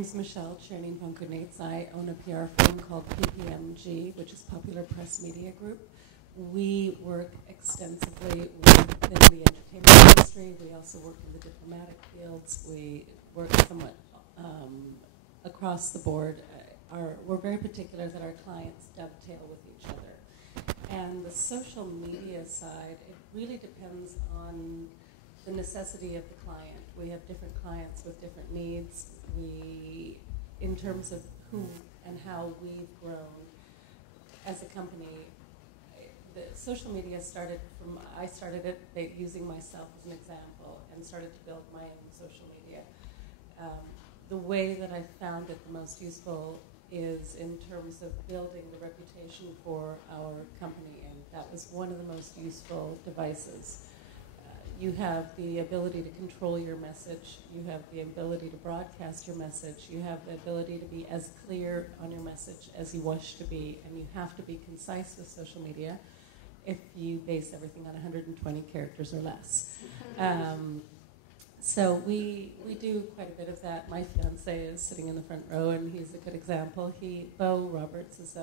name's Michelle Czernin. I own a PR firm called PPMG, which is Popular Press Media Group. We work extensively within the entertainment industry. We also work in the diplomatic fields. We work somewhat across the board. We're very particular that our clients dovetail with each other. And the social media side, it really depends on the necessity of the client. We have different clients with different needs. In terms of who and how we've grown as a company, the social media I started it using myself as an example and started to build my own social media. The way that I found it the most useful is in terms of building the reputation for our company, and that was one of the most useful devices. You have the ability to control your message. You have the ability to broadcast your message. You have the ability to be as clear on your message as you wish to be, and you have to be concise with social media if you base everything on 120 characters or less. So we do quite a bit of that. My fiance is sitting in the front row, and he's a good example. Bo Roberts is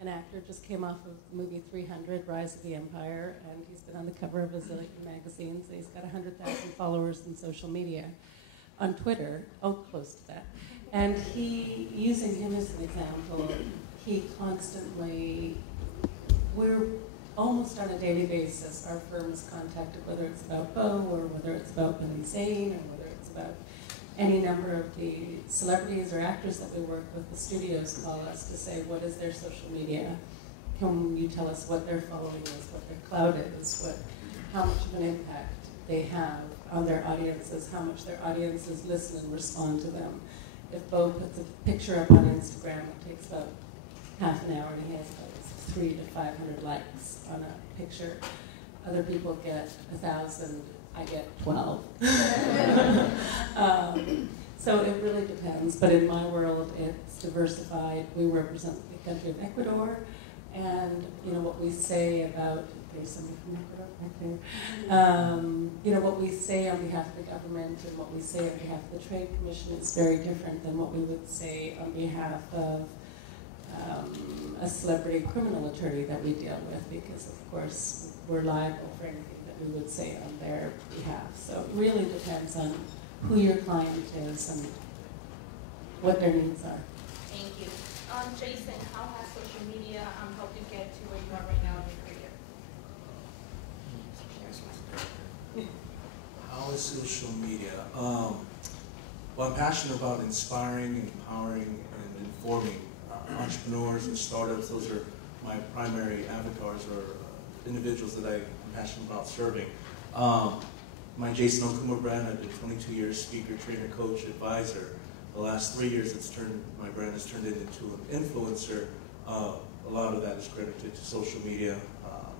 an actor, just came off of the movie 300, Rise of the Empire, and he's been on the cover of a zillion magazines. He's got 100,000 followers in social media, on Twitter, close to that. And using him as an example, he constantly, we're almost on a daily basis, our firm is contacted, whether it's about Bo, or whether it's about Billy Zane, or whether it's about any number of the celebrities or actors that we work with. The studios call us to say, what is their social media? Can you tell us what their following is, what their clout is, how much of an impact they have on their audiences, how much their audiences listen and respond to them. If Bo puts a picture up on Instagram, it takes about half an hour, and he has about 300 to 500 likes on a picture. Other people get 1,000. I get 12. So it really depends, but in my world, it's diversified. We represent the country of Ecuador, and what we say about, there's somebody from Ecuador right there. What we say on behalf of the government and what we say on behalf of the Trade Commission is very different than what we would say on behalf of a celebrity criminal attorney that we deal with, because of course we're liable for anything we would say on their behalf. So it really depends on who your client is and what their needs are. Thank you. Jason, how has social media helped you get to where you are right now in your career? How is social media? Well, I'm passionate about inspiring, empowering, and informing entrepreneurs and startups. Those are my primary avatars, or individuals that I'm passionate about serving. My Jason Okuma brand, I've been 22 years speaker, trainer, coach, advisor. The last 3 years, my brand has turned into an influencer. A lot of that is credited to social media.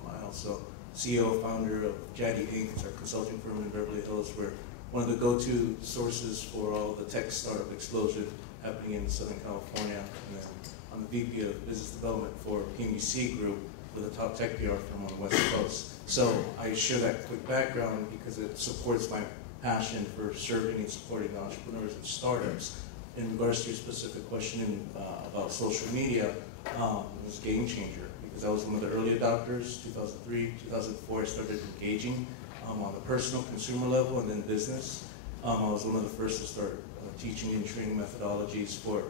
I'm also CEO, founder of Jaggy Inc. It's our consulting firm in Beverly Hills. We're one of the go-to sources for all the tech startup explosion happening in Southern California. And then I'm the VP of Business Development for PMBC Group, with a top tech PR firm on the West Coast. So I share that quick background because it supports my passion for serving and supporting entrepreneurs and startups. In regards to your specific question about social media, it was a game changer because I was one of the early adopters. 2003, 2004, I started engaging on the personal consumer level and then business. I was one of the first to start teaching and training methodologies for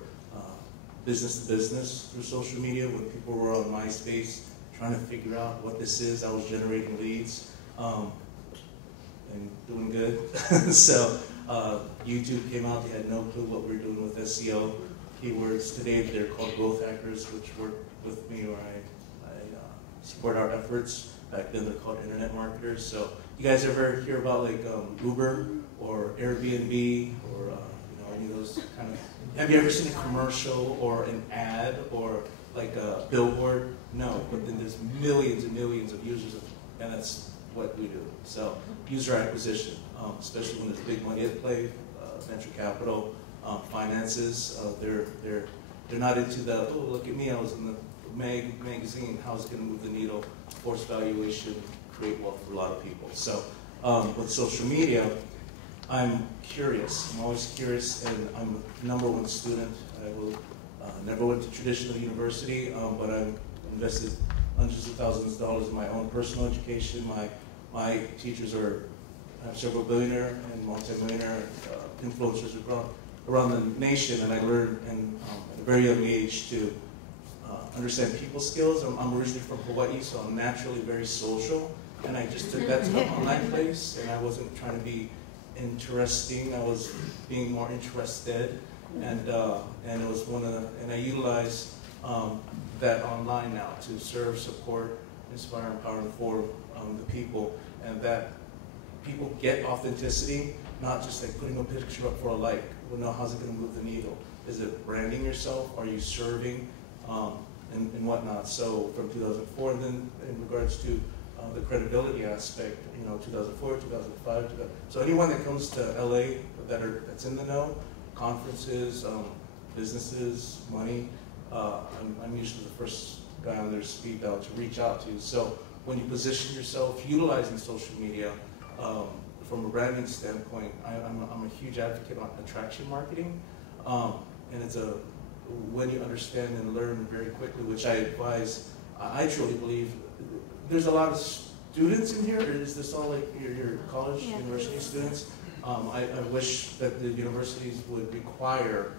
business to business through social media when people were on MySpace trying to figure out what this is. I was generating leads and doing good. So YouTube came out. They had no clue what we were doing with SEO keywords. Today they're called growth hackers, which work with me, or I support our efforts. Back then they're called internet marketers. So you guys ever hear about like Uber or Airbnb or any of those kind of? Have you ever seen a commercial or an ad or like a billboard? No, but then there's millions and millions of users, and that's what we do. So user acquisition, especially when there's big money at play, venture capital, finances. They're not into the, oh, look at me, I was in the magazine. How's it going to move the needle? Force valuation, create wealth for a lot of people. So with social media, I'm curious. I'm always curious, and I'm a #1 student. I will never went to traditional university, but I've invested hundreds of thousands of dollars in my own personal education. My teachers have several billionaire and multimillionaire influencers around the nation, and I learned at a very young age to understand people skills. I'm originally from Hawaii, so I'm naturally very social, and I just took that to the online place, and I wasn't trying to be interesting. I was being more interested, and it was and I utilized that online now to serve, support, inspire, empower, and inform the people, and that people get authenticity, not just like putting a picture up for a like. Well, no, how's it going to move the needle? Is it branding yourself? Are you serving? And whatnot. So from 2004, and then in regards to the credibility aspect, 2004, 2005, so anyone that comes to LA that's in the know, conferences, businesses, money, I'm usually the first guy on their speed dial to reach out to. So when you position yourself, utilizing social media, from a branding standpoint, I'm a huge advocate on attraction marketing, and it's when you understand and learn very quickly, which I advise. I truly believe there's a lot of students in here. Or is this all like your college, university students? I wish that the universities would require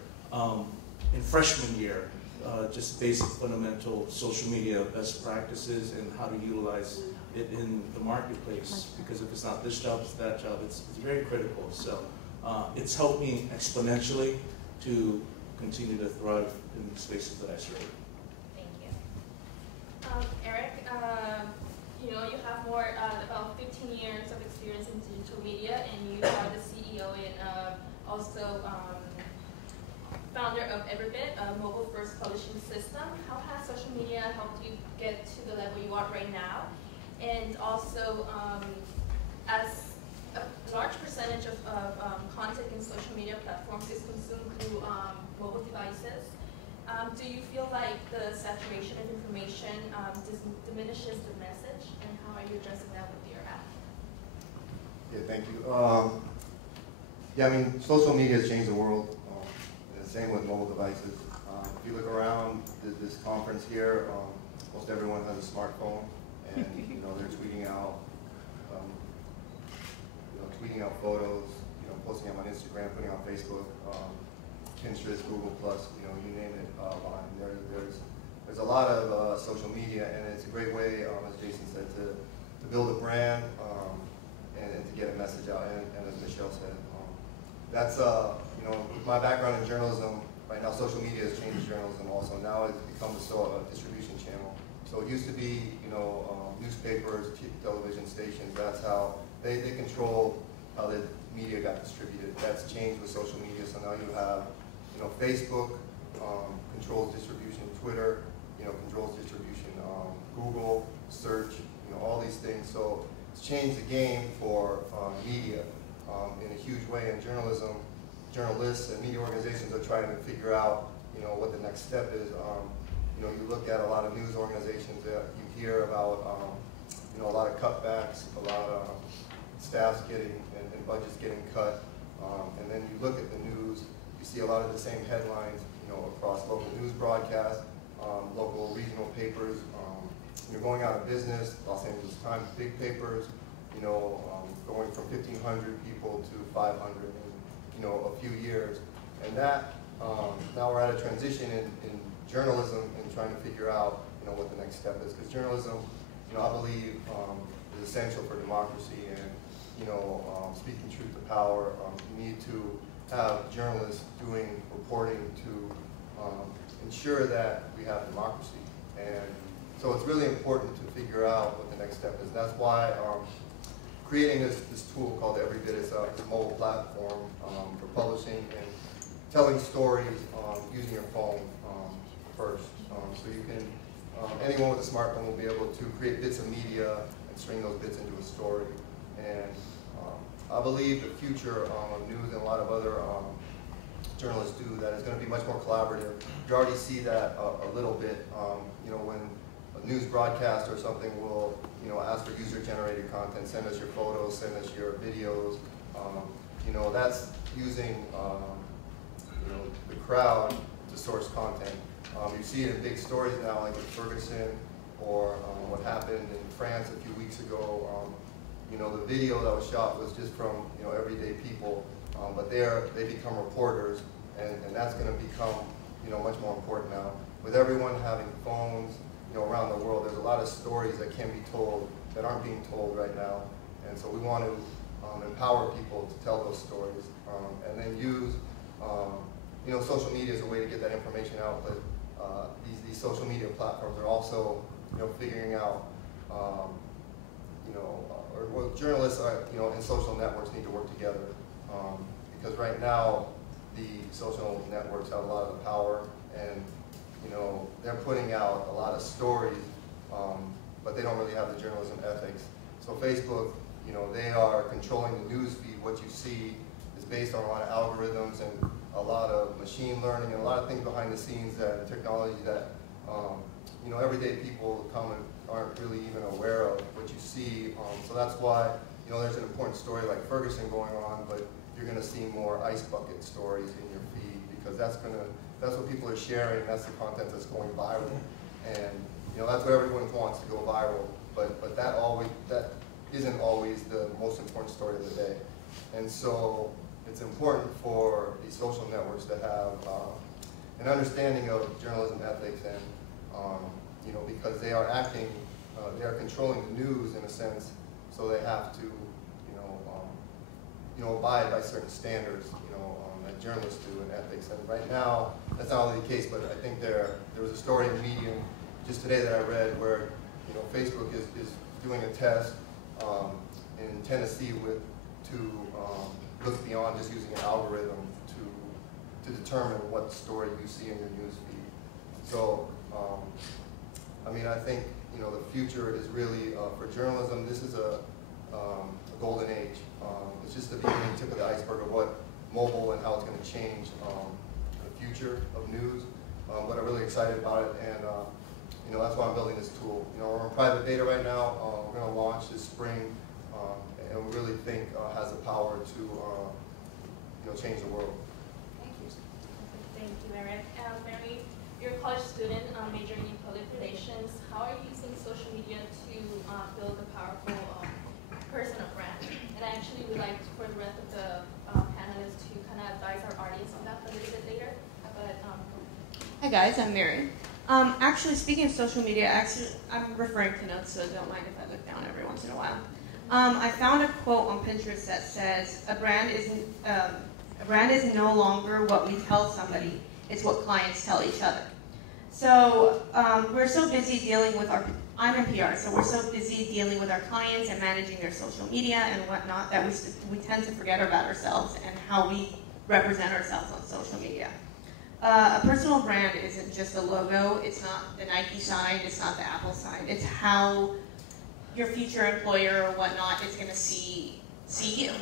in freshman year just basic fundamental social media best practices and how to utilize it in the marketplace, because if it's not this job, it's that job. It's very critical. So it's helped me exponentially to continue to thrive in the spaces that I serve. Thank you. Eric, you have more about 15 years of experience in digital media, and you are the CEO and also founder of Everbit, a mobile-first publishing system. How has social media helped you get to the level you are right now? And also, as a large percentage of content in social media platforms is consumed through mobile devices, do you feel like the saturation of information diminishes the message, and how are you addressing that with your app? Yeah, thank you. Yeah, I mean, social media has changed the world. And the same with mobile devices. If you look around this conference here, most everyone has a smartphone, and they're tweeting out, tweeting out photos, posting them on Instagram, putting on Facebook, Pinterest, Google Plus, you name it. There's a lot of social media, and it's a great way, as Jason said, to build a brand and to get a message out. And as Michelle said, that's with my background in journalism. Right now, social media has changed journalism also. Now it's become a distribution channel. So it used to be, newspapers, television stations. That's how they control how the media got distributed. That's changed with social media. So now you have, Facebook controls distribution, Twitter, controls distribution, Google search, all these things. So it's changed the game for media in a huge way. And journalists and media organizations are trying to figure out, what the next step is. You look at a lot of news organizations that you hear about, a lot of cutbacks, a lot of staffs getting and budgets getting cut, and then you look at the news, you see a lot of the same headlines, across local news broadcasts, local regional papers. You're going out of business. Los Angeles Times, big papers, going from 1,500 people to 500 in a few years, and that now we're at a transition in journalism and trying to figure out what the next step is, because journalism, I believe, is essential for democracy, and speaking truth to power. You need to have journalists doing reporting to ensure that we have democracy, and so it's really important to figure out what the next step is. That's why creating this tool called Everbit is a mobile platform for publishing and telling stories using your phone first. So you can, anyone with a smartphone will be able to create bits of media and string those bits into a story. And I believe the future of news and a lot of other journalists do that is going to be much more collaborative. You already see that a little bit, when a news broadcast or something will, ask for user-generated content, send us your photos, send us your videos, you know, that's using you know, the crowd to source content. You see it in big stories now, like in Ferguson, or what happened in France a few weeks ago. You know, the video that was shot was just from, you know, everyday people, but they become reporters, and that's going to become, you know, much more important now. With everyone having phones, you know, around the world, there's a lot of stories that can be told that aren't being told right now, and so we want to empower people to tell those stories, and then use, you know, social media as a way to get that information out. But these social media platforms are also, you know, figuring out, you know, or journalists are, you know, and social networks need to work together, because right now the social networks have a lot of the power, and you know, they're putting out a lot of stories, but they don't really have the journalism ethics. So Facebook, you know, they are controlling the news feed. What you see is based on a lot of algorithms and a lot of machine learning and a lot of things behind the scenes, that technology that you know, everyday people aren't really even aware of what you see. So that's why, you know, there's an important story like Ferguson going on, but you're going to see more ice bucket stories in your feed, because that's what people are sharing. That's the content that's going viral, and you know, that's what everyone wants to go viral. But that isn't always the most important story of the day, and so it's important for these social networks to have an understanding of journalism ethics, and you know, because they are acting, they are controlling the news in a sense, so they have to, you know, abide by certain standards, you know, that journalists do in ethics. And right now, that's not really the case, but I think there was a story in Medium just today that I read where, you know, Facebook is doing a test in Tennessee to look beyond just using an algorithm to determine what story you see in your news feed. So, I mean, I think, you know, the future is really, for journalism, this is a golden age. It's just the beginning, tip of the iceberg of what mobile and how it's going to change the future of news. But I'm really excited about it, and you know, that's why I'm building this tool. You know, we're in private beta right now. We're going to launch this spring, and we really think has the power to you know, change the world. Thank you, Eric. Mary, you're a college student majoring in public relations. How are you using social media to build a powerful personal brand? And I actually would like for the rest of the panelists to kind of advise our audience on that a little bit later. But, hi guys, I'm Mary. Actually, speaking of social media, I'm referring to notes, so don't mind if I look down every once in a while. I found a quote on Pinterest that says, a brand is no longer what we tell somebody, it's what clients tell each other. So we're so busy dealing with I'm in PR, so we're so busy dealing with our clients and managing their social media and whatnot that we tend to forget about ourselves and how we represent ourselves on social media. A personal brand isn't just a logo, it's not the Nike sign, it's not the Apple sign, it's how your future employer or whatnot is going to see you.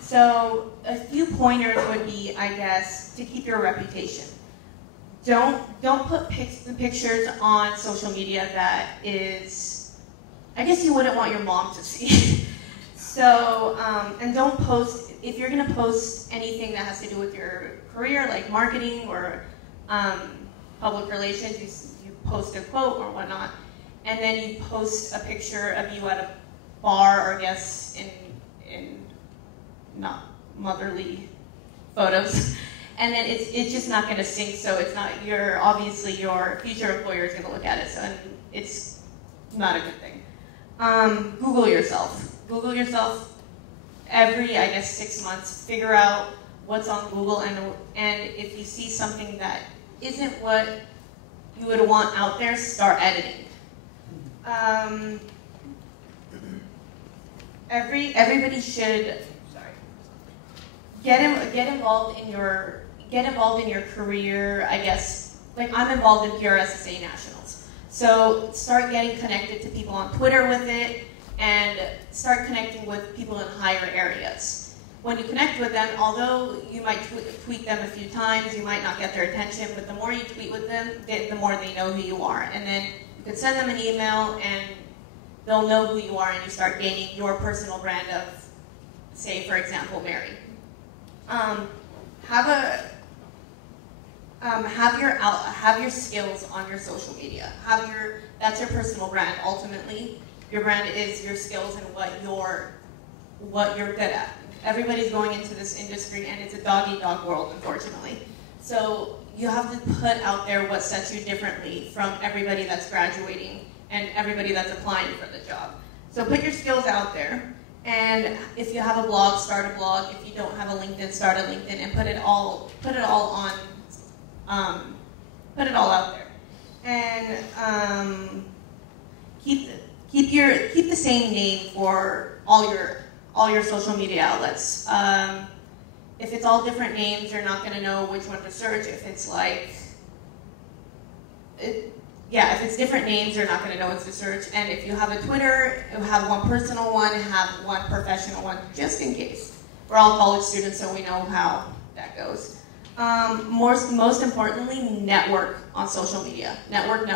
So a few pointers would be, I guess, to keep your reputation. Don't put pictures on social media that is, I guess you wouldn't want your mom to see. So, and don't post, if you're going to post anything that has to do with your career, like marketing or public relations, you post a quote or whatnot, and then you post a picture of you at a bar, or I guess in not motherly photos, and then it's just not going to sync. So it's not obviously your future employer is going to look at it, so it's not a good thing. Google yourself. Google yourself every, I guess, 6 months. Figure out what's on Google, and if you see something that isn't what you would want out there, start editing. Everybody should get involved in your career. I guess, like, I'm involved in PRSSA Nationals, so start getting connected to people on Twitter with it, and start connecting with people in higher areas. When you connect with them, although you might tweet them a few times, you might not get their attention, but the more you tweet with them, the more they know who you are. And then you can send them an email, and they'll know who you are, and you start gaining your personal brand of, say, for example, Mary. Have your skills on your social media. That's your personal brand. Ultimately, your brand is your skills and what you're good at. Everybody's going into this industry, and it's a dog-eat-dog world, unfortunately. So you have to put out there what sets you differently from everybody that's graduating and everybody that's applying for the job. So put your skills out there, and if you have a blog, start a blog. If you don't have a LinkedIn, start a LinkedIn, and put it all out there. And keep the same name for all your social media outlets. If it's all different names, you're not going to know which one to search. If it's if it's different names, you're not going to know what to search. And if you have a Twitter, you have one personal one, have one professional one, just in case. We're all college students, so we know how that goes. Most importantly, network on social media. Network.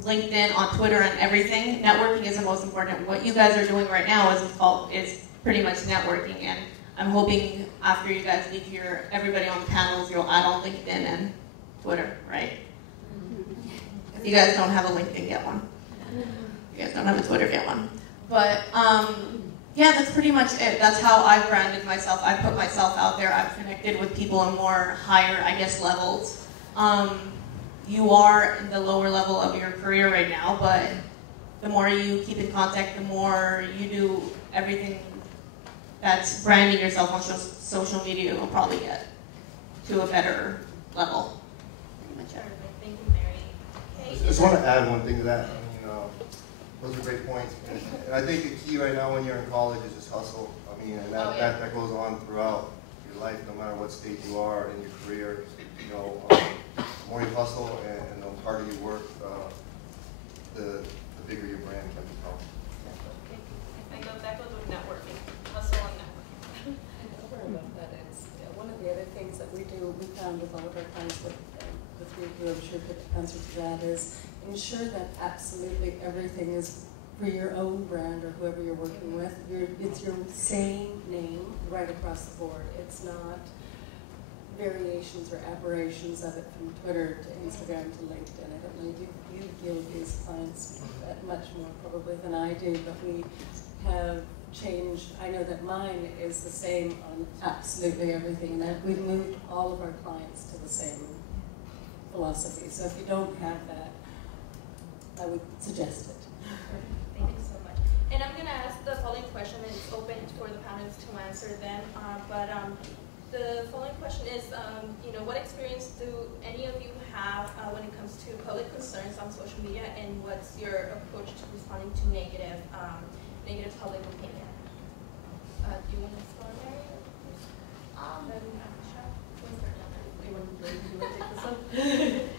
LinkedIn, on Twitter, and everything. Networking is the most important. What you guys are doing right now is pretty much networking, and I'm hoping after you guys leave here, everybody on the panels, you'll add on LinkedIn and Twitter, right? If you guys don't have a LinkedIn, get one. If you guys don't have a Twitter, get one. But yeah, that's pretty much it. That's how I branded myself. I put myself out there. I've connected with people in more higher, I guess, levels. You are in the lower level of your career right now, but the more you keep in contact, the more you do everything that's branding yourself on social media, you'll probably get to a better level. Pretty much it. Thank you, Mary. I just want to add one thing to that. I mean, those are great points. And I think the key right now when you're in college is just hustle. I mean, and that goes on throughout your life, no matter what stage you are in your career. You know, the more you hustle and the harder you work, the bigger your brand can become. I know that goes with networking, hustle and networking. And over and above that, it's one of the other things that we do, we found with all of our clients, with the three of you, I'm sure could answer to that, is ensure that absolutely everything is for your own brand or whoever you're working with. It's your same name right across the board. It's not variations or aberrations of it from Twitter to Instagram to LinkedIn. I don't know, you deal with these clients much more probably than I do, but we have changed. I know that mine is the same on absolutely everything, and we've moved all of our clients to the same philosophy. So if you don't have that, I would suggest it. Thank you so much. And I'm going to ask the following question, and it's open for the panelists to answer them. The following question is, what experience do any of you have when it comes to public concerns on social media, and what's your approach to responding to negative public opinion? Do you want to start, Mary?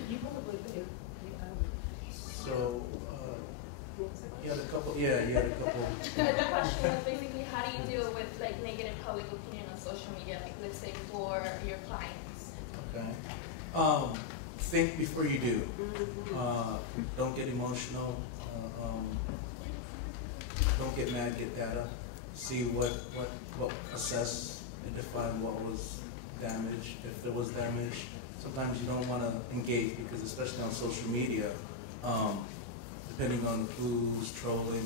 You probably do. So, you had a couple. Yeah, you had a couple. The question was basically, how do you deal with negative public opinion on social media, let's say for your clients? Okay. Think before you do. Don't get emotional. Don't get mad. Get data. See what assess and define what was damaged, if there was damage. Sometimes you don't want to engage because, especially on social media, depending on who's trolling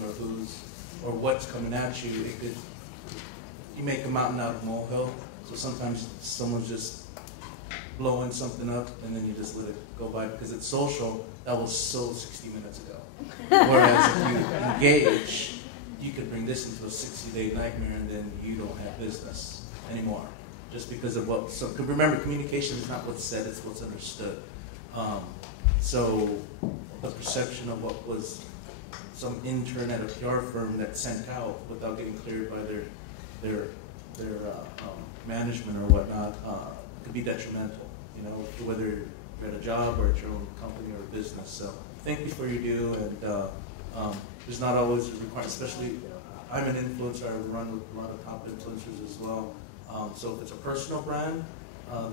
or what's coming at you, you make a mountain out of a molehill. So sometimes someone's just blowing something up and then you just let it go by because it's social. That was so 60 minutes ago. Whereas if you engage, you could bring this into a 60-day nightmare and then you don't have business anymore. Just because of what, remember, communication is not what's said, it's what's understood. So the perception of what was some intern at a PR firm that sent out without getting cleared by their management or whatnot could be detrimental, whether you're at a job or at your own company or business. So think before you do, and there's not always a requirement, especially I'm an influencer, I run with a lot of top influencers as well. So if it's a personal brand,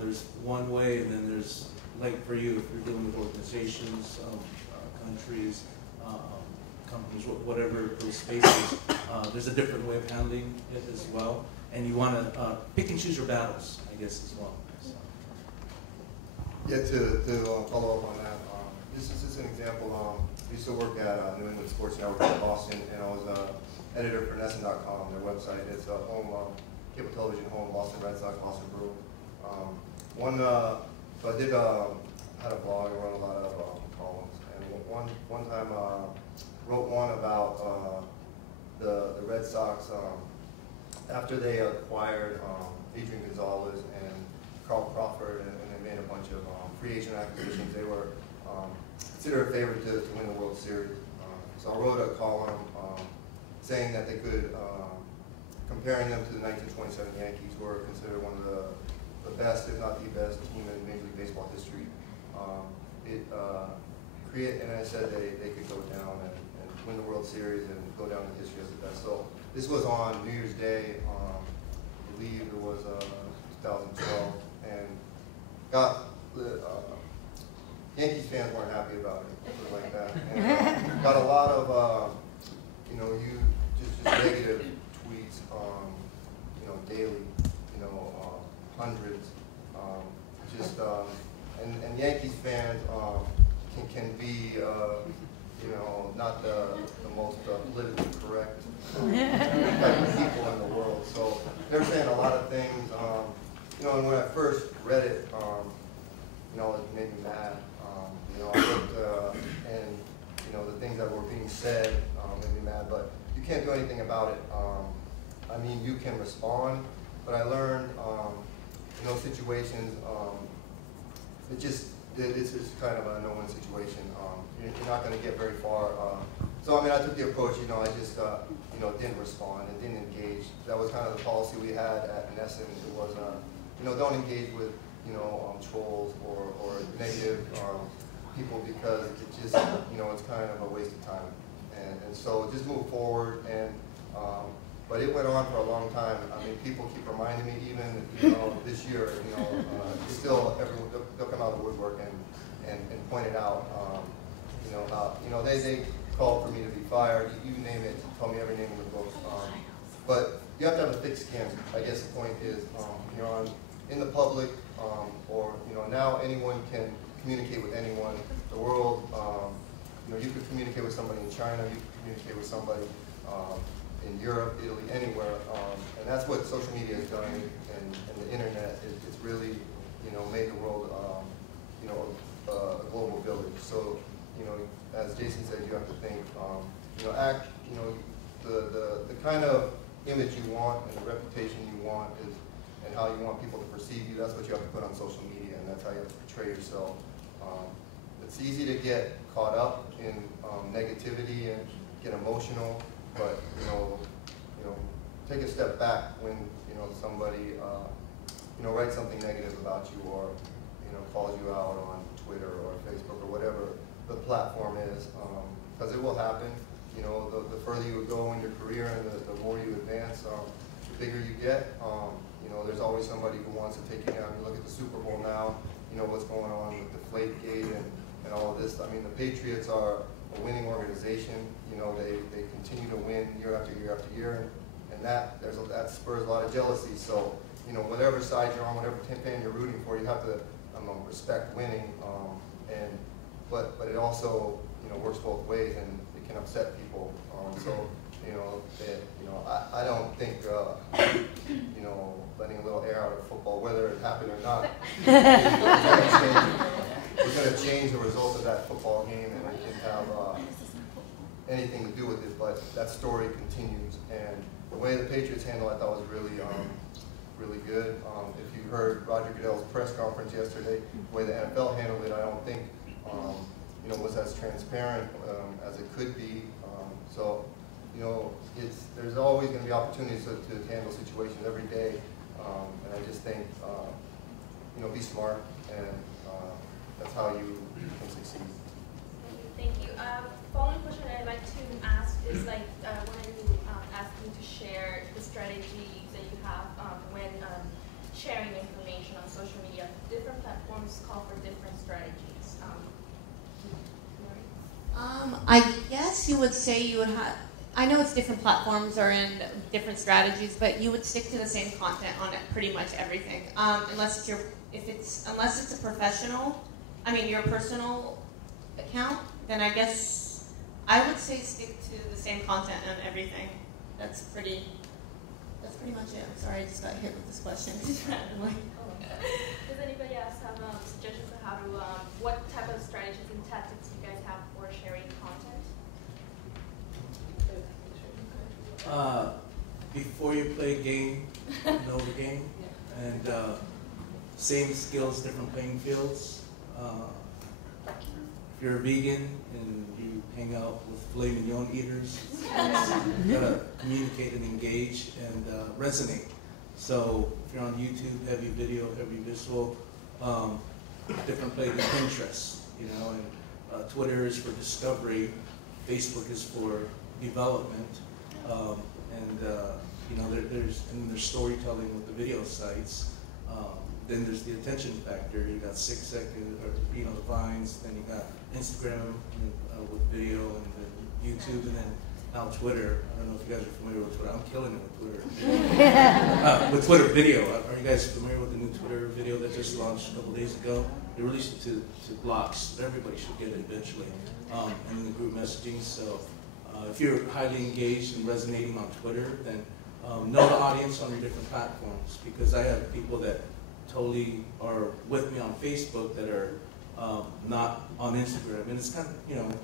there's one way, and then there's, like for you, if you're dealing with organizations, countries, companies, whatever those spaces, there's a different way of handling it as well. and you want to pick and choose your battles, I guess, as well. So. Yeah, to follow up on that, this is just an example. I used to work at New England Sports Network in Boston, and I was editor for NESN.com, their website. It's a home, cable television home, Boston Red Sox, Boston Brew. So I did, had a blog, I wrote a lot of columns, and one time wrote one about the Red Sox after they acquired Adrian Gonzalez and Carl Crawford, and they made a bunch of free agent acquisitions. They were considered a favorite to win the World Series. So I wrote a column saying that they could, comparing them to the 1927 Yankees, who were considered one of the best, if not the best, team in Major League Baseball history. And I said they could go down and win the World Series and go down in history as the best. So this was on New Year's Day, I believe it was 2012, and got the Yankees fans weren't happy about it, put it like that. And got a lot of just negative tweets, daily, hundreds. And Yankees fans can be, not the most politically correct type of people in the world. So they're saying a lot of things. And when I first read it, it made me mad. I looked and the things that were being said made me mad. But you can't do anything about it. You can respond, but I learned in those situations, it's just kind of a no-win situation. You're not going to get very far. So I took the approach. I just didn't respond and didn't engage. That was kind of the policy we had at NESN. It was don't engage with trolls or negative people, because it just it's kind of a waste of time. And so just move forward. And but it went on for a long time. People keep reminding me, even this year, still they'll come out of the woodwork and point it out. How they called for me to be fired. You name it, call me every name in the book. But you have to have a thick skin. I guess the point is, in the public, or now anyone can communicate with anyone. The world, you could communicate with somebody in China. You could communicate with somebody in Europe, Italy, anywhere, and that's what social media has done, and the internet. It's really, made the world, a global village. So, as Jason said, you have to think, act, the kind of image you want and the reputation you want is, and how you want people to perceive you. That's what you have to put on social media, and that's how you have to portray yourself. It's easy to get caught up in negativity and get emotional. But take a step back when somebody writes something negative about you, or calls you out on Twitter or Facebook or whatever the platform is, because it will happen. The further you go in your career and the more you advance, the bigger you get. There's always somebody who wants to take you down. You look at the Super Bowl now. What's going on with Deflategate and all of this. The Patriots are a winning organization. They continue to win year after year after year, and that spurs a lot of jealousy. So, whatever side you're on, whatever fan you're rooting for, you have to respect winning. But it also works both ways, and it can upset people. I don't think letting a little air out of football, whether it happened or not, it's going to change the result of that football game, and it can have anything to do with it. But that story continues, and the way the Patriots handled it, I thought was really, really good. If you heard Roger Goodell's press conference yesterday, the way the NFL handled it, I don't think was as transparent as it could be. There's always going to be opportunities to handle situations every day, and I just think be smart, and that's how you can succeed. Thank you. Following question I'd like to ask is wanted to ask you to share the strategies that you have when sharing information on social media. Different platforms call for different strategies. I guess you would say you would have. I know it's different platforms are in different strategies, but you would stick to the same content on pretty much everything, unless it's a professional, your personal account, then I guess I would say stick to the same content on everything. That's pretty much it. I'm sorry, I just got hit with this question just randomly. Does anybody else have suggestions on how to, what type of strategies and tactics you guys have for sharing content? Before you play a game, know the game, and same skills, different playing fields. If you're a vegan and you hang out with filet mignon eaters, you gotta communicate and engage and resonate. So if you're on YouTube, heavy video, heavy visual, different play than Pinterest, and Twitter is for discovery, Facebook is for development, there's storytelling with the video sites. Then there's the attention factor. You got 6 second, the Vines. Then you got Instagram with video, and then YouTube, and then now Twitter. I don't know if you guys are familiar with Twitter. I'm killing it with Twitter. With Twitter video, are you guys familiar with the new Twitter video that just launched a couple days ago? They released it to blocks. Everybody should get it eventually, and then the group messaging. So if you're highly engaged and resonating on Twitter, then know the audience on your different platforms, because I have people that totally are with me on Facebook that are not on Instagram, and it's kind of,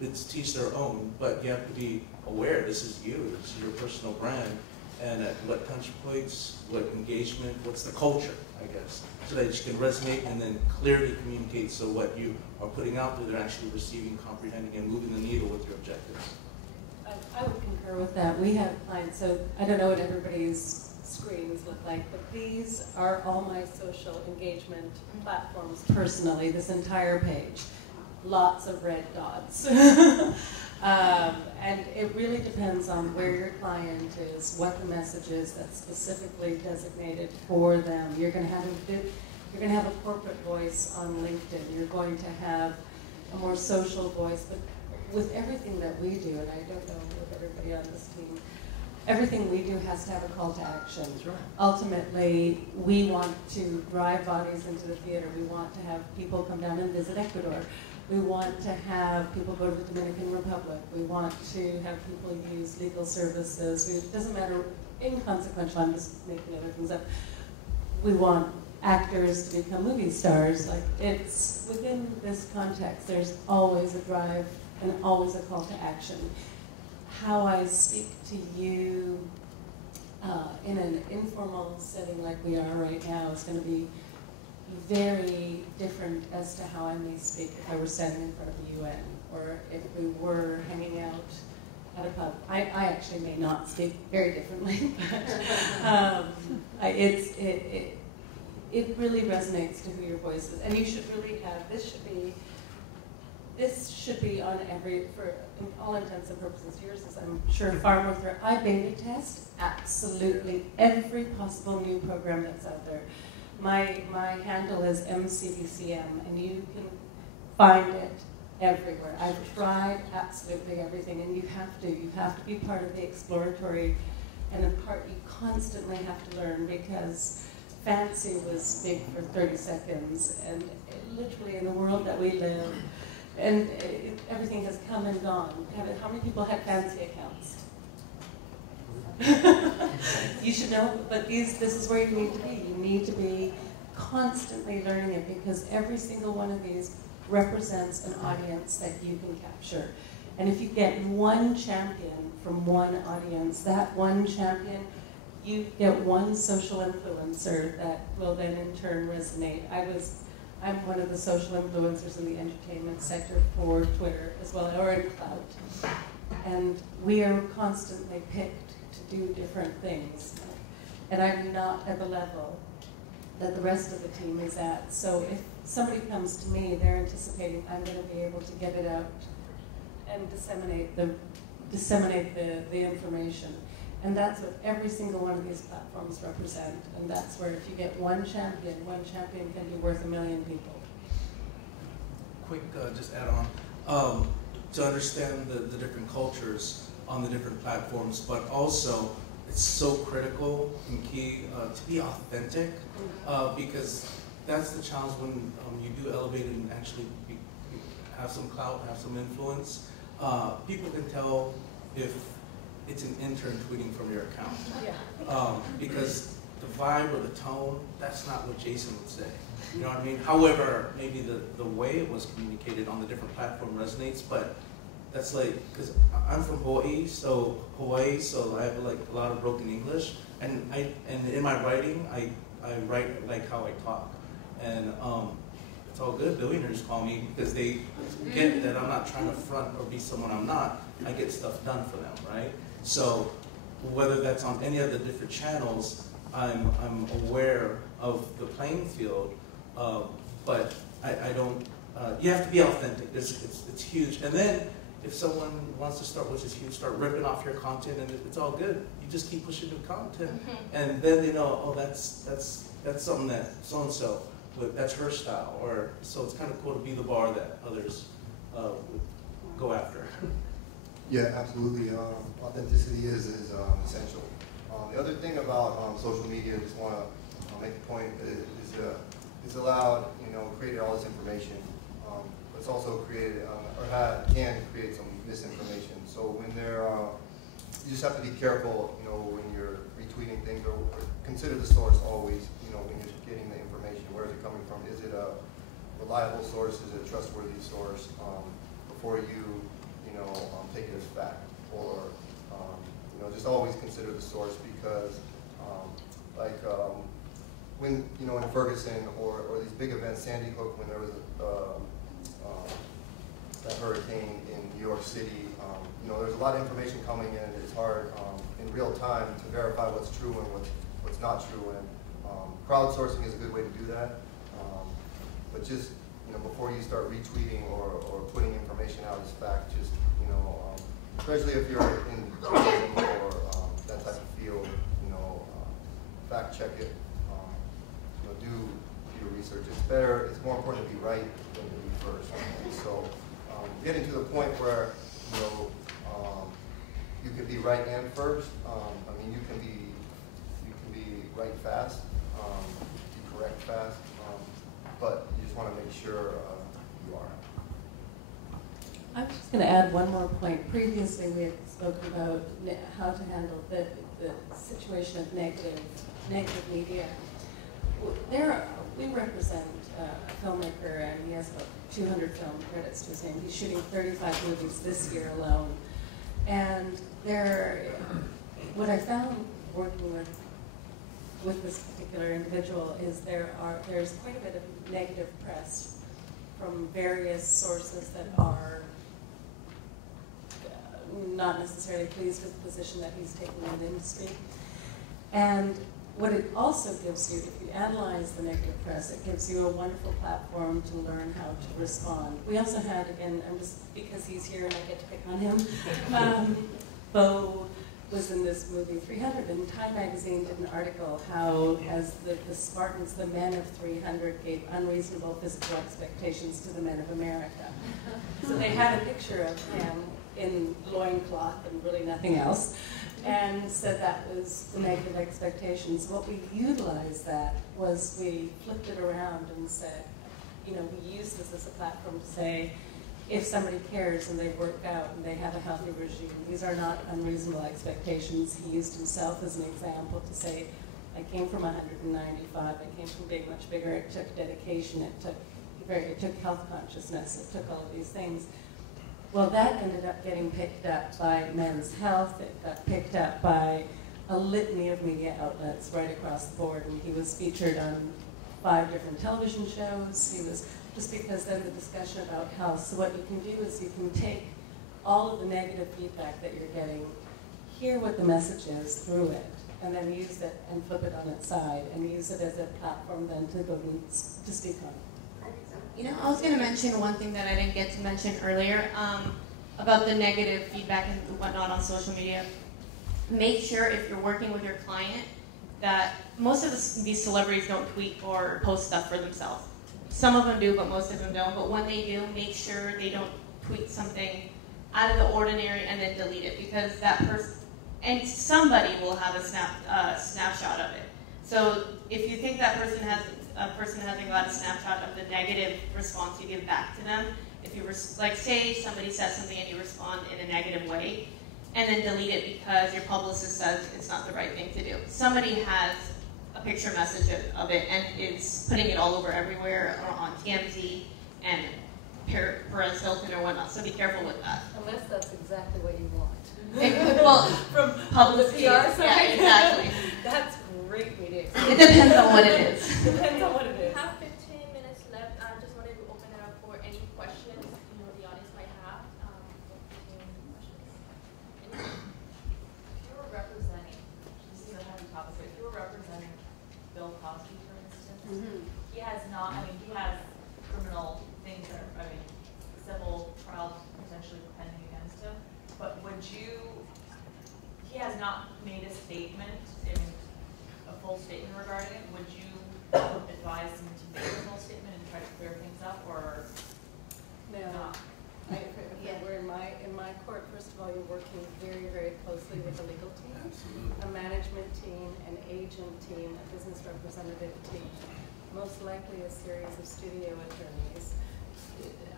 it's teach their own, but you have to be aware, this is you, this is your personal brand, and at what touch points, what engagement, what's the culture, I guess, so that you can resonate and then clearly communicate so what you are putting out there, they're actually receiving, comprehending, and moving the needle with your objectives. I would concur with that. We have clients, so I don't know what everybody's screens look like, but these are all my social engagement platforms personally, this entire page. Lots of red dots. And it really depends on where your client is, what the message is that's specifically designated for them. You're going to have a corporate voice on LinkedIn. You're going to have a more social voice, but with everything that we do, and I don't know with everybody on this team, everything we do has to have a call to action. That's right. Ultimately, we want to drive bodies into the theater. We want to have people come down and visit Ecuador. We want to have people go to the Dominican Republic. We want to have people use legal services. It doesn't matter, inconsequential, I'm just making other things up. We want actors to become movie stars. Like, it's within this context, there's always a drive and always a call to action. How I speak to you in an informal setting like we are right now is going to be very different as to how I may speak if I were standing in front of the UN, or if we were hanging out at a pub. I actually may not speak very differently, but it really resonates to who your voice is. And you should really have, this should be on every, for all intents and purposes, yours is, I'm sure, far more thorough. I beta test absolutely every possible new program that's out there. My handle is MCBCM, and you can find it everywhere. I've tried absolutely everything, and you have to be part of the exploratory, and a part you constantly have to learn, because fancy was big for 30 seconds, and literally in the world that we live, and everything has come and gone. How many people have fancy accounts? You should know, but this is where you need to be. You need to be constantly learning it, because every single one of these represents an audience that you can capture. And if you get one champion from one audience, that one champion, you get one social influencer that will then in turn resonate. I'm one of the social influencers in the entertainment sector for Twitter as well, or in cloud. And we are constantly picked to do different things. And I'm not at the level that the rest of the team is at. So if somebody comes to me, they're anticipating I'm going to be able to get it out and disseminate the information. And that's what every single one of these platforms represent. And that's where if you get one champion can be worth 1 million people. Quick, just add on. To understand the different cultures, on the different platforms, but also it's so critical and key to be authentic, because that's the challenge when you do elevate and actually have some clout, have some influence. People can tell if it's an intern tweeting from your account. Because the vibe or the tone, that's not what Jason would say. You know what I mean? However, maybe the way it was communicated on the different platform resonates, but that's like, because I'm from Hawaii, so I have like a lot of broken English, and in my writing, I write like how I talk, and it's all good. Billionaires call me because they get that I'm not trying to front or be someone I'm not. I get stuff done for them, right? So whether that's on any of the different channels, I'm aware of the playing field, but I don't. You have to be authentic. It's huge. And then if someone wants to start, which is huge, start ripping off your content, and it's all good. You just keep pushing new content, and then they know, oh, that's something that so and so, that's her style, or so it's kind of cool to be the bar that others would go after. Yeah, absolutely. Authenticity is essential. The other thing about social media, I just want to make the point, is it's allowed, created all this information. But it's also created, can create some misinformation. So when you just have to be careful, when you're retweeting things, or consider the source always, when you're getting the information. Where is it coming from? Is it a reliable source? Is it a trustworthy source? Before you, take it as fact, or just always consider the source, because when in Ferguson or these big events, Sandy Hook, when there was that hurricane in New York City, there's a lot of information coming in. It's hard in real time to verify what's true and what's not true, and crowdsourcing is a good way to do that. But just before you start retweeting or putting information out as fact, just especially if you're in journalism or that type of field, fact check it. Do your research. It's more important to be right than to be first. So getting to the point where you can be right and first. You can be right fast, be correct fast, but you just want to make sure you are. I'm just going to add one more point. Previously, we had spoken about how to handle the situation of negative media. We represent a filmmaker, and he has about 200 film credits to his name. He's shooting 35 movies this year alone. And what I found working with this particular individual is there's quite a bit of negative press from various sources that are not necessarily pleased with the position that he's taking in the industry. And what it also gives you, if you analyze the negative press, it gives you a wonderful platform to learn how to respond. We also had, again, just because he's here and I get to pick on him, Bo was in this movie 300, and Time Magazine did an article how, as the Spartans, the men of 300, gave unreasonable physical expectations to the men of America. So they had a picture of him in loincloth and really nothing else, and said that was the negative expectations. What we utilized that was we flipped it around and said, we use this as a platform to say, if somebody cares and they've worked out and they have a healthy regime, these are not unreasonable expectations. He used himself as an example to say, I came from 195, I came from being much bigger, it took dedication, it took health consciousness, it took all of these things. Well, that ended up getting picked up by Men's Health. It got picked up by a litany of media outlets right across the board, and he was featured on 5 different television shows. He was, just because then the discussion about health. So what you can do is you can take all of the negative feedback that you're getting, hear what the message is through it, and then use it and flip it on its side, and use it as a platform then to go to speak on. I was going to mention one thing that I didn't get to mention earlier about the negative feedback and whatnot on social media. Make sure if you're working with your client that most of these celebrities don't tweet or post stuff for themselves. Some of them do, but most of them don't. But when they do, make sure they don't tweet something out of the ordinary and then delete it, because that person, and somebody will have a snapshot of it. So if you think that person hasn't got a snapshot of the negative response you give back to them, if you like say somebody says something and you respond in a negative way, and then delete it because your publicist says it's not the right thing to do. Somebody has a picture message of it and is putting it all over everywhere, or on TMZ and Perez Hilton or whatnot. So be careful with that. Unless that's exactly what you want. Well, from publicity, PR side. yeah, exactly. That's great media. It depends on what it is. Depends on what it is. We have 15 minutes left. I just wanted to open it up for any questions the audience might have. If you were representing, this is a heavy topic, but if you were representing Bill Cosby, for instance, he has not, I mean, he has criminal things that are, I mean, civil trials potentially pending against him, but would you, he has not made a statement, a full statement regarding it, would you advise him to make a full statement and try to clear things up, or No. not? If it were in my court, first of all, you're working very, very closely with a legal team, a management team, an agent team, a business representative team, most likely a series of studio attorneys.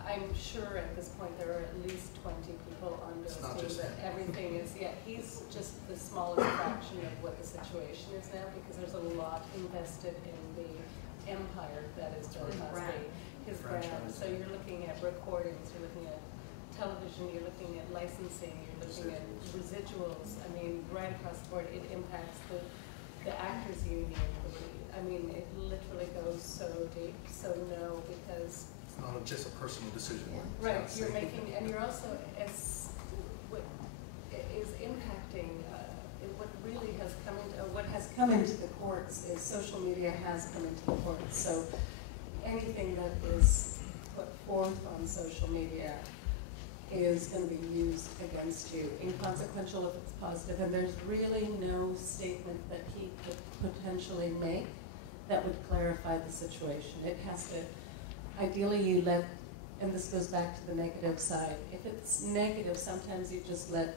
I'm sure at this point there are at least 20 people on Bill's team, that everything is, he's just the smallest fraction of what the situation is now, because there's a lot invested in the empire that is Bill Cosby, his brand. So you're looking at recordings, you're looking at television, you're looking at licensing, you're looking at residuals. I mean, right across the board, it impacts the actors union. I mean, it literally goes so deep. So no, because it's not just a personal decision. Right, you're making, and you're also, what is impacting, what really has come into, what has come into the courts is social media has come into the courts. So anything that is put forth on social media is going to be used against you, inconsequential if it's positive, and there's really no statement that he could potentially make that would clarify the situation. It has to, ideally you let, and this goes back to the negative side, if it's negative, sometimes you just let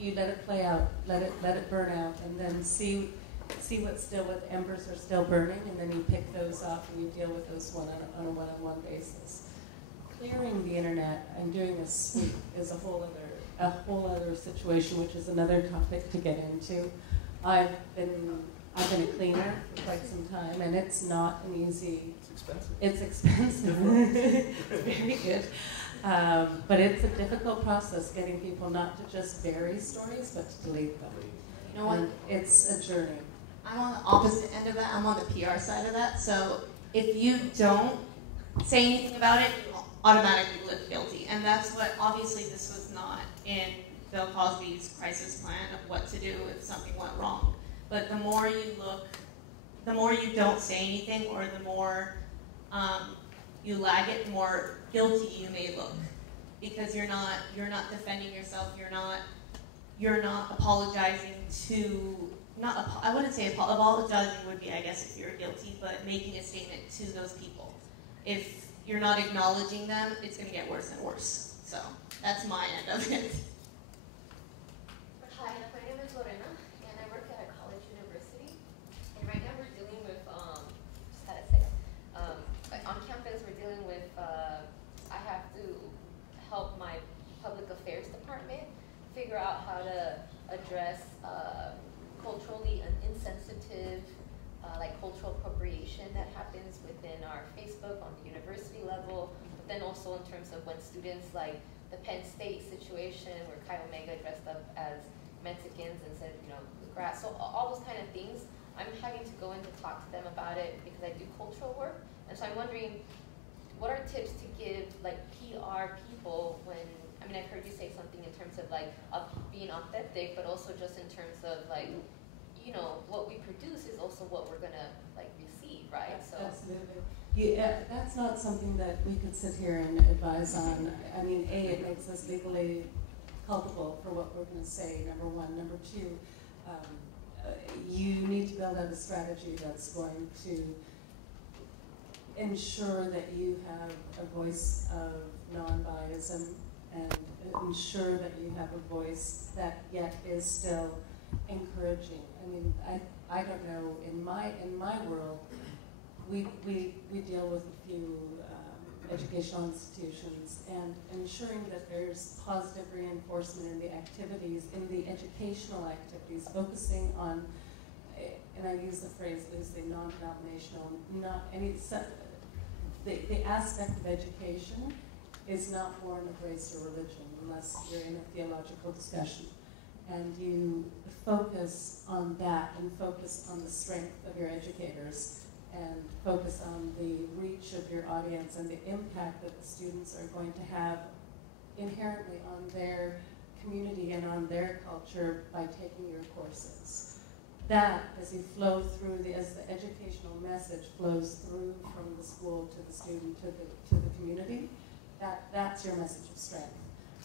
it play out, let it burn out, and then see what embers are still burning, and then you pick those up and you deal with those on a one-on-one basis. Clearing the internet and doing a sweep is a whole other situation, which is another topic to get into. I've been a cleaner for quite some time, and it's not an easy. It's expensive. It's expensive. It's very good, but it's a difficult process getting people not to just bury stories, but to delete them. You know what? And it's a journey. I'm on the opposite end of that. I'm on the PR side of that. So if you don't say anything about it, you automatically look guilty. And that's what, obviously this was not in Bill Cosby's crisis plan of what to do if something went wrong. But the more you look, the more you don't say anything, or the more you lag it, the more guilty you may look. Because you're not defending yourself, you're not apologizing to, I wouldn't say apologizing would be, I guess, if you're guilty, but making a statement to those people. If you're not acknowledging them, it's going to get worse and worse. So that's my end of it. Hi, my name is Lorena, and I work at a college university. And right now we're dealing with, just how to say it, on campus we're dealing with, I have to help my public affairs department figure out how to address culturally insensitive, like cultural appropriation that happens within our Facebook on the university level, but then also in terms of when students, like the Penn State situation where Chi Omega dressed up as Mexicans and said, the grass, so all those kind of things, I'm having to go in to talk to them about it because I do cultural work, and so I'm wondering, what are tips to give like PR people when, I mean, I've heard you say something in terms of like being authentic, but also just in terms of like, what we produce is also what we're gonna like receive, right? So Absolutely. That's not something that we could sit here and advise on. I mean, it makes us legally culpable for what we're going to say, number one. Number two, you need to build out a strategy that's going to ensure that you have a voice of non-bias and ensure that you have a voice that yet is still encouraging. I mean, I don't know, in my world, we deal with a few educational institutions, and ensuring that there's positive reinforcement in the activities, in the educational activities, focusing on, and I use the phrase loosely, non-denominational, not any, the aspect of education is not born of race or religion unless you're in a theological discussion. And you focus on that and focus on the strength of your educators and focus on the reach of your audience and the impact that the students are going to have inherently on their community and on their culture by taking your courses. That, as you flow through, as the educational message flows through from the school to the student to the community, that's your message of strength.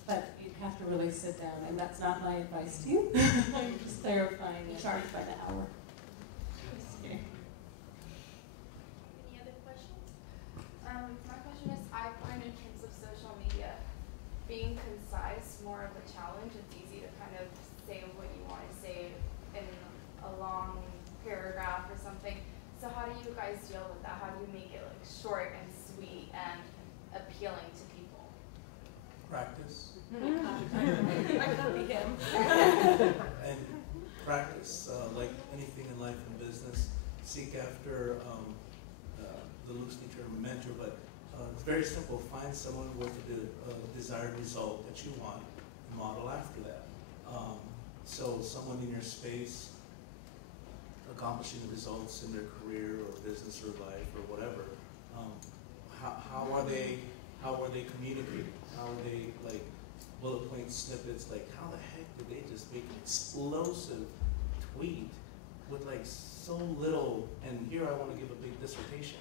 But you'd have to really sit down, and that's not my advice to you. I'm just clarifying. You charge by the hour. Any other questions? My question is, I find in terms of social media, being concise more of a challenge. It's easy to kind of say what you want to say in a long paragraph or something. So how do you guys deal with that? How do you make it like short and sweet and appealing to people? Practice. I copy him. And practice, like anything in life and business, seek after the loosely term mentor, but it's very simple. Find someone with the desired result that you want and model after that. So someone in your space accomplishing the results in their career or business or life or whatever, how are they communicating? How are they, like, bullet point snippets, like how the heck did they just make an explosive tweet with like so little, and here I want to give a big dissertation,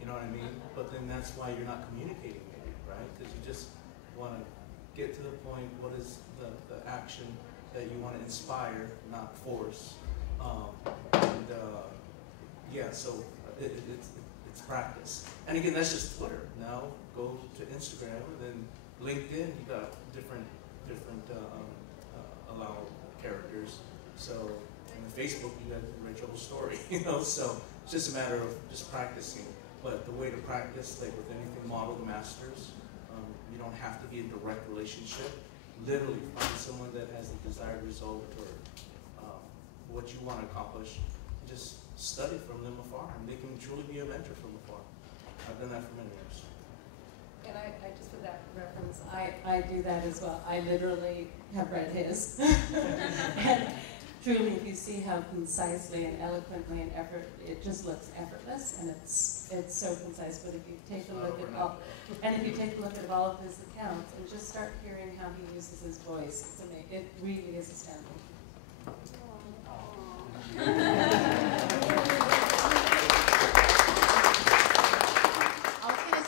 you know what I mean? But then that's why you're not communicating maybe, right? Because you just want to get to the point, what is the action that you want to inspire, not force. Yeah, so it's practice. And again, that's just Twitter. Now go to Instagram and then LinkedIn, you got different allowed characters. So in Facebook, you got to write your whole story, you know. So it's just a matter of just practicing. But the way to practice, like with anything, model the masters. You don't have to be in direct relationship. Literally find someone that has the desired result or what you want to accomplish. Just study from them afar, and they can truly be a mentor from afar. I've done that for many years. And I just, for that reference, I do that as well. I literally have read his. And truly, if you see how concisely and eloquently and it just looks effortless, and it's so concise. But if you take a look at all, and if you take a look at all of his accounts and just start hearing how he uses his voice, it's amazing. It really is astounding.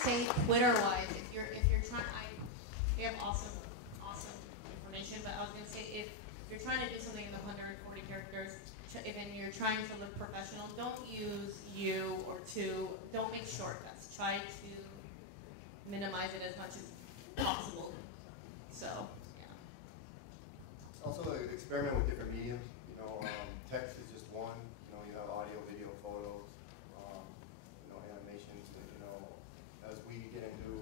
Say Twitter-wise, if you're trying, we have awesome information. But I was gonna say, if you're trying to do something in the 140 characters, and you're trying to look professional, don't use you or two. Don't make shortcuts. Try to minimize it as much as possible. So, yeah. Also, experiment with different mediums. You know, text is just one. You know, you have audio, video, photos. Animations. As we get into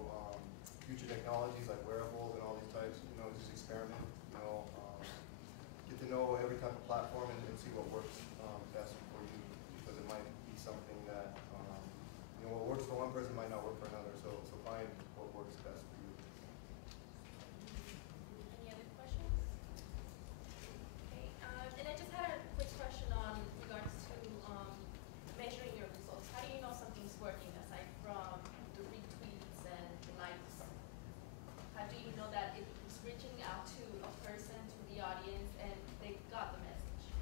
future technologies like wearables and all these types, just experiment, get to know every type of platform and see what works best for you, because it might be something that, what works for one person might not work for another, so find what works best for you. Any other questions? Okay, and I just had a quick question on regards to measuring your results. How do you know something's working aside from the retweets and the likes? How do you know that it's reaching out to a person, to the audience, and they got the message?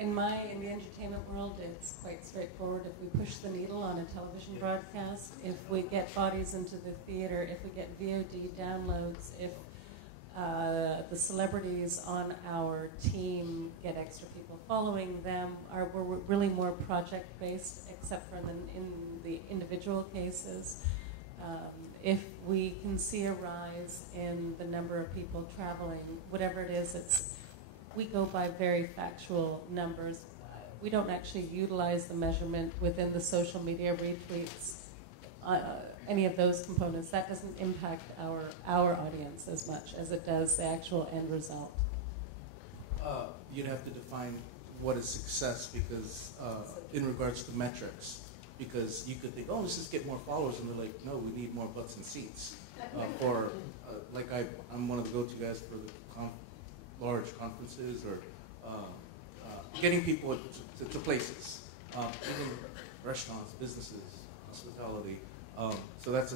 In the entertainment world, it's quite straightforward. If we push the needle on a television broadcast, if we get bodies into the theater, if we get VOD downloads, if the celebrities on our team get extra people following them, we're really more project-based, except for in the individual cases. If we can see a rise in the number of people traveling, whatever it is, we go by very factual numbers. We don't actually utilize the measurement within the social media retweets, any of those components. That doesn't impact our audience as much as it does the actual end result. You'd have to define what is success, because in regards to metrics, because you could think, oh, let's just get more followers, and they're like, no, we need more butts and seats. Like I'm one of the go-to guys for the large conferences, or getting people to places, even restaurants, businesses, hospitality. So that's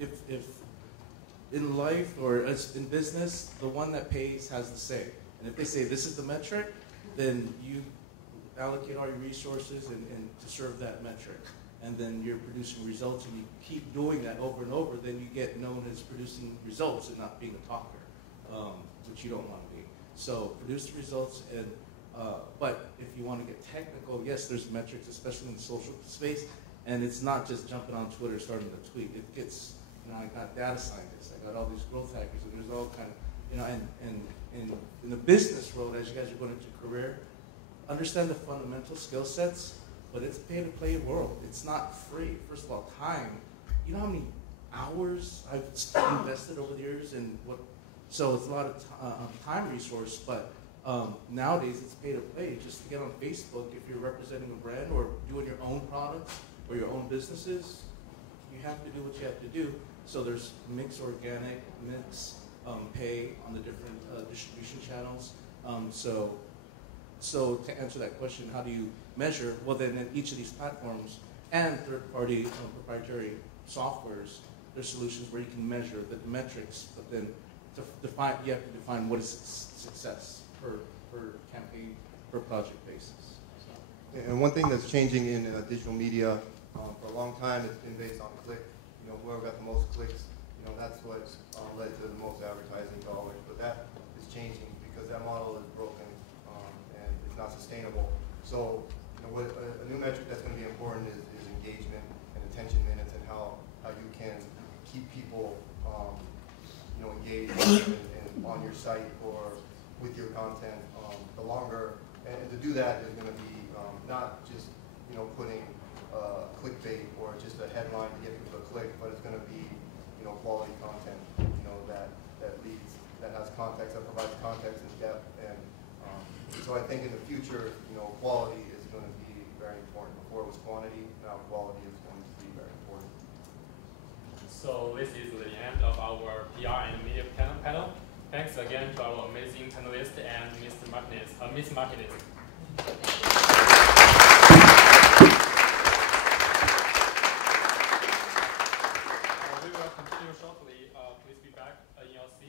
if in life or as in business, the one that pays has the say. And if they say this is the metric, then you allocate all your resources and to serve that metric. And then you're producing results, and you keep doing that over and over, then you get known as producing results and not being a talker, which you don't want to be. So produce the results, and but if you want to get technical, yes, there's metrics, especially in the social space, and it's not just jumping on Twitter starting to tweet. It gets, I got data scientists, I got all these growth hackers, and there's all kind of, and in the business world, as you guys are going into your career, understand the fundamental skill sets, but it's a pay-to-play world. It's not free. First of all, time. You know how many hours I've invested over the years, and so it's a lot of time resource, but nowadays it's pay-to-play. Just to get on Facebook, if you're representing a brand or doing your own products or your own businesses, you have to do what you have to do. So there's mix organic, mix pay on the different distribution channels. So to answer that question, how do you measure? Well, then in each of these platforms and third-party proprietary softwares, there's solutions where you can measure the metrics, but then you have to define what is success per campaign, per project basis. So. And one thing that's changing in digital media, for a long time, it's been based on click. Whoever got the most clicks, that's what's led to the most advertising dollars. But that is changing because that model is broken and it's not sustainable. So, what a new metric that's going to be important is engagement and attention minutes, and how you can keep people engaged and on your site or with your content. The longer, and to do that is going to be not just putting clickbait or just a headline to get people to click, but it's going to be quality content that leads, that has context, that provides context and depth. And so I think in the future, quality is going to be very important. Before it was quantity, now quality is going to be very important. So this is the end of our PR and media panel. Thanks again to our amazing panelists and Mr. Martinez, Ms. Martinez. We will continue shortly. Please be back in your seat.